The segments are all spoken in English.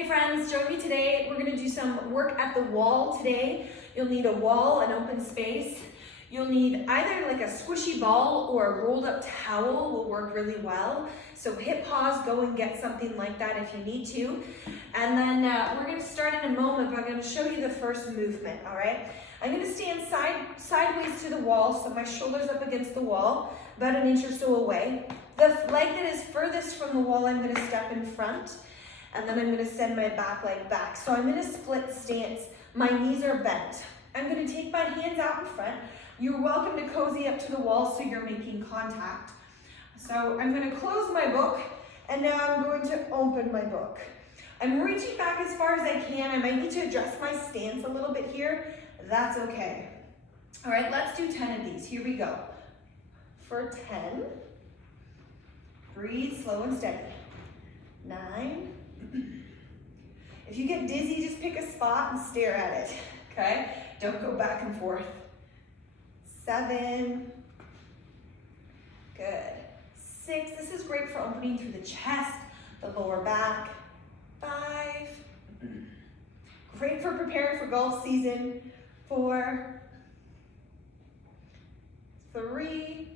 Hey friends, join me today. We're gonna do some work at the wall today. You'll need a wall, an open space. You'll need either like a squishy ball or a rolled up towel will work really well. So hit pause, go and get something like that if you need to. And then we're gonna start in a moment, but I'm gonna show you the first movement, all right? I'm gonna stand sideways to the wall, so my shoulder's up against the wall, about an inch or so away. The leg that is furthest from the wall, I'm gonna step in front. And then I'm gonna send my back leg back. So I'm in a split stance. My knees are bent. I'm gonna take my hands out in front. You're welcome to cozy up to the wall so you're making contact. So I'm gonna close my book, and now I'm going to open my book. I'm reaching back as far as I can. I might need to adjust my stance a little bit here. That's okay. All right, let's do 10 of these. Here we go. For 10, breathe slow and steady. 9, if you get dizzy, just pick a spot and stare at it, okay? Don't go back and forth. 7, good. 6, this is great for opening through the chest, the lower back. 5, great for preparing for golf season. 4, 3,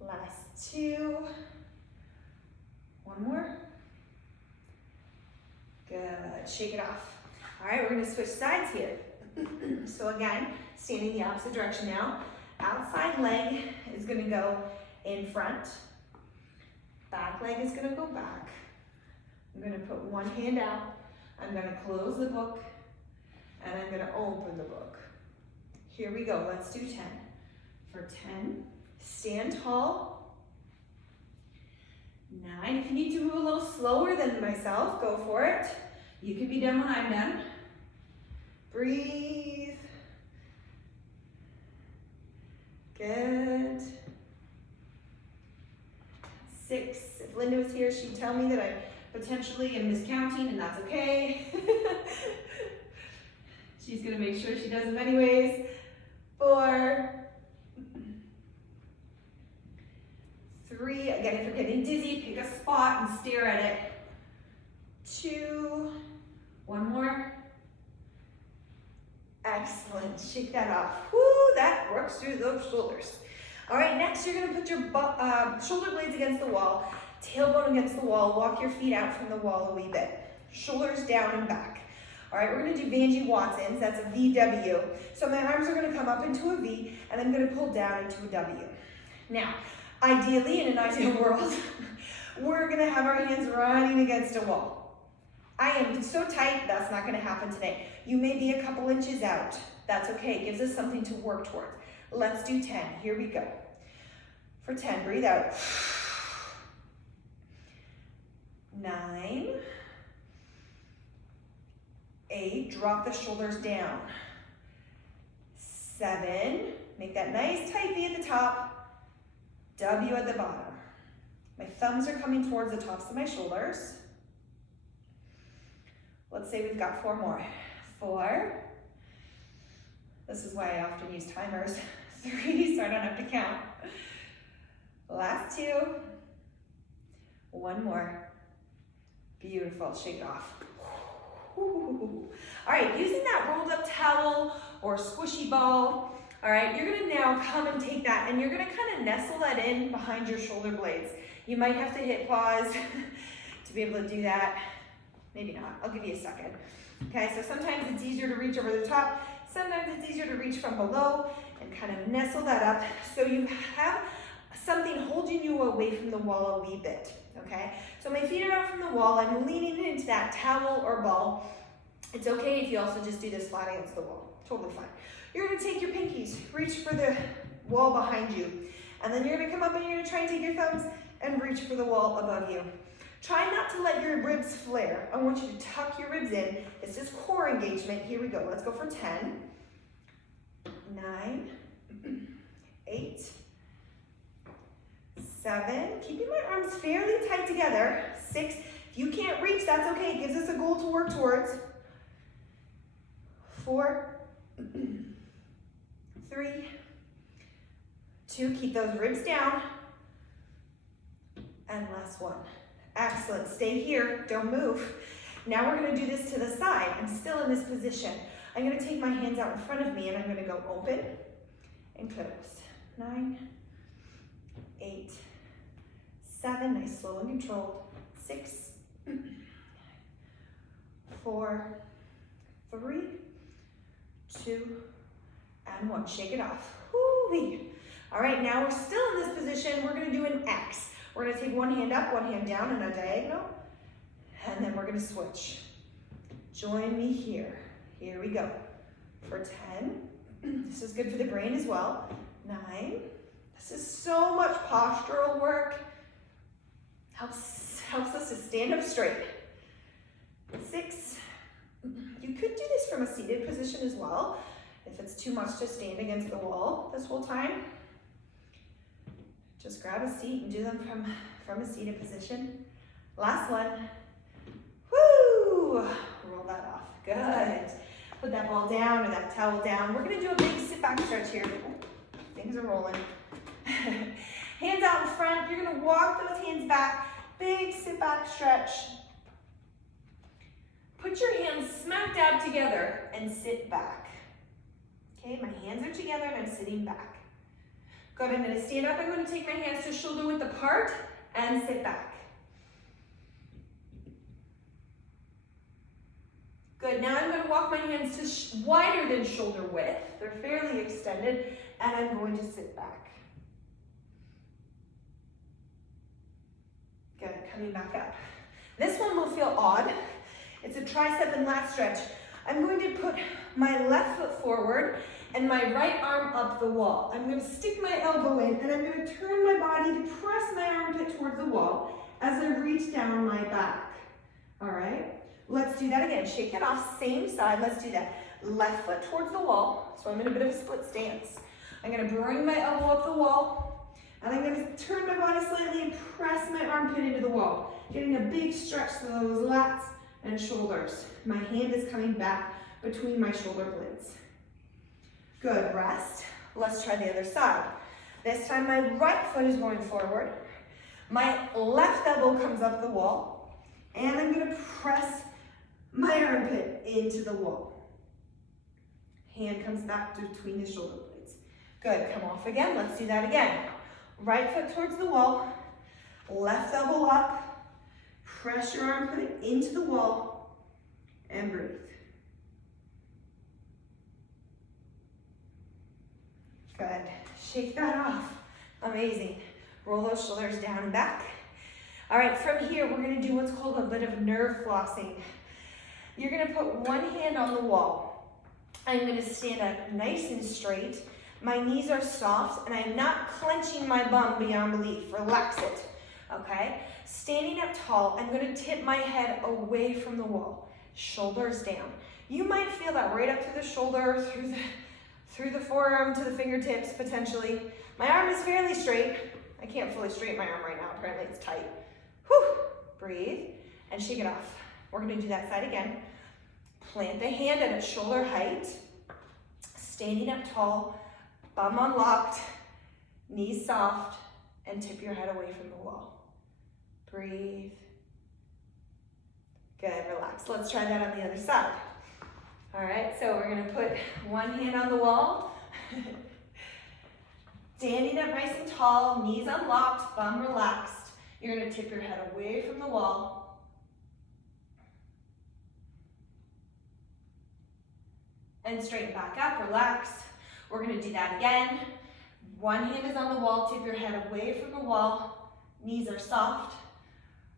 last 2, one more. Good, shake it off. All right, we're gonna switch sides here. So again, standing the opposite direction now. Outside leg is gonna go in front. Back leg is gonna go back. I'm gonna put one hand out. I'm gonna close the book, and I'm gonna open the book. Here we go, let's do 10. For 10, stand tall. 9, if you need to move a little slower than myself, go for it. You can be done when I'm done. Breathe. Good. 6, if Linda was here, she'd tell me that I potentially am miscounting, and that's okay. She's gonna make sure she does them anyways. 4, 3, again, if you're getting dizzy, pick a spot and stare at it. 2, one more. Excellent, shake that off. Woo, that works through those shoulders. All right, next you're gonna put your shoulder blades against the wall, tailbone against the wall, walk your feet out from the wall a wee bit. Shoulders down and back. All right, we're gonna do Vanji Watsons, that's a VW. So my arms are gonna come up into a V, and I'm gonna pull down into a W. Now, ideally, in an ideal world, we're gonna have our hands running against a wall. I am so tight, that's not gonna happen today. You may be a couple inches out. That's okay, it gives us something to work towards. Let's do 10, here we go. For 10, breathe out. 9, 8, drop the shoulders down. 7, make that nice tight V at the top. W at the bottom. My thumbs are coming towards the tops of my shoulders. Let's say we've got 4 more. 4. This is why I often use timers. 3, so I don't have to count. Last 2. 1 more. Beautiful, shake it off. All right, using that rolled up towel or squishy ball, all right, you're gonna now come and take that and you're gonna kind of nestle that in behind your shoulder blades. You might have to hit pause to be able to do that. Maybe not, I'll give you a second. Okay, so sometimes it's easier to reach over the top. Sometimes it's easier to reach from below and kind of nestle that up so you have something holding you away from the wall a wee bit, okay? So my feet are out from the wall. I'm leaning into that towel or ball. It's okay if you also just do this flat against the wall, totally fine. You're gonna take your pinkies, reach for the wall behind you, and then you're gonna come up and you're gonna try and take your thumbs and reach for the wall above you. Try not to let your ribs flare. I want you to tuck your ribs in. This is core engagement. Here we go. Let's go for 10, 9, 8, 7. Keeping my arms fairly tight together. 6. If you can't reach, that's okay. It gives us a goal to work towards. 4, 3, 2. Keep those ribs down. And last 1. Excellent, stay here, don't move. Now we're gonna do this to the side. I'm still in this position. I'm gonna take my hands out in front of me and I'm gonna go open and close. 9, 8, 7, nice, slow and controlled. 6, 4, 3, 2, and 1. Shake it off. Woo-wee. All right, now we're still in this position. We're gonna do an X. We're gonna take one hand up, one hand down in a diagonal, and then we're gonna switch. Join me here. Here we go. For 10. This is good for the brain as well. 9. This is so much postural work. Helps us to stand up straight. 6. You could do this from a seated position as well, if it's too much to stand against the wall this whole time. Just grab a seat and do them from a seated position. Last one. Woo! Roll that off. Good. Put that ball down or that towel down. We're gonna do a big sit back stretch here. Things are rolling. Hands out in front. You're gonna walk those hands back. Big sit back stretch. Put your hands smack dab together and sit back. Okay, my hands are together and I'm sitting back. Good, I'm gonna stand up. I'm gonna take my hands to shoulder width apart and sit back. Good, now I'm gonna walk my hands to wider than shoulder width. They're fairly extended, and I'm going to sit back. Good, coming back up. This one will feel odd. It's a tricep and lat stretch. I'm going to put my left foot forward and my right arm up the wall. I'm going to stick my elbow in and I'm going to turn my body to press my armpit towards the wall as I reach down my back. All right, let's do that again. Shake it off, same side. Let's do that. Left foot towards the wall. So I'm in a bit of a split stance. I'm going to bring my elbow up the wall and I'm going to turn my body slightly and press my armpit into the wall, getting a big stretch to those lats and shoulders. My hand is coming back between my shoulder blades. Good, rest. Let's try the other side. This time my right foot is going forward. My left elbow comes up the wall, and I'm gonna press my armpit into the wall. Hand comes back between the shoulder blades. Good, come off again. Let's do that again. Right foot towards the wall, left elbow up, press your armpit into the wall, and breathe. Good. Shake that off. Amazing. Roll those shoulders down and back. All right, from here, we're going to do what's called a bit of nerve flossing. You're going to put one hand on the wall. I'm going to stand up nice and straight. My knees are soft, and I'm not clenching my bum beyond belief. Relax it, okay? Standing up tall, I'm going to tip my head away from the wall. Shoulders down. You might feel that right up through the shoulder, through the forearm to the fingertips, potentially. My arm is fairly straight. I can't fully straighten my arm right now. Apparently it's tight. Whew. Breathe and shake it off. We're going to do that side again. Plant the hand at its shoulder height. Standing up tall, bum unlocked, knees soft, and tip your head away from the wall. Breathe. Good, relax. Let's try that on the other side. All right, so we're gonna put one hand on the wall. Standing up nice and tall, knees unlocked, bum relaxed. You're gonna tip your head away from the wall. And straighten back up, relax. We're gonna do that again. One hand is on the wall, tip your head away from the wall. Knees are soft,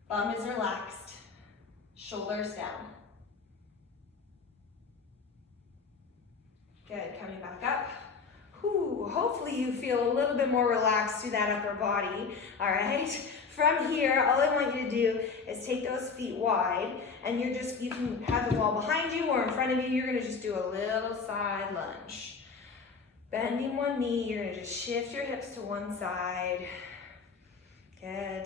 bum is relaxed, shoulders down. Good, coming back up. Whew, hopefully you feel a little bit more relaxed through that upper body, all right? From here, all I want you to do is take those feet wide, and you can have the wall behind you or in front of you. You're gonna just do a little side lunge. Bending one knee, you're gonna just shift your hips to one side. Good.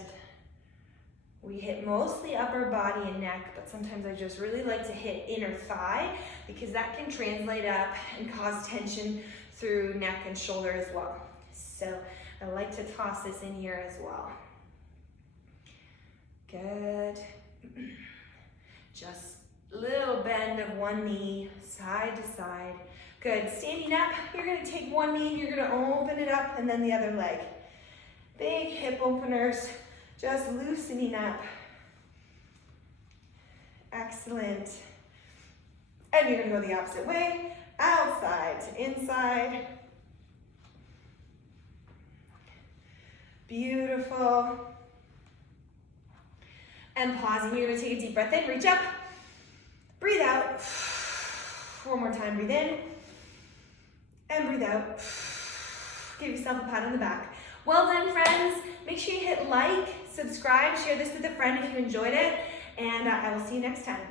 We hit mostly upper body and neck, but sometimes I just really like to hit inner thigh because that can translate up and cause tension through neck and shoulder as well. So I like to toss this in here as well. Good. Just a little bend of one knee, side to side. Good. Standing up, you're going to take one knee and you're going to open it up, and then the other leg. Big hip openers, just loosening up. Excellent. And you're going to go the opposite way, outside to inside. Beautiful. And pausing, you're going to take a deep breath in, reach up, breathe out. One more time, breathe in, and breathe out. Give yourself a pat on the back. Well done, friends. Make sure you hit like, subscribe, share this with a friend if you enjoyed it, and I will see you next time.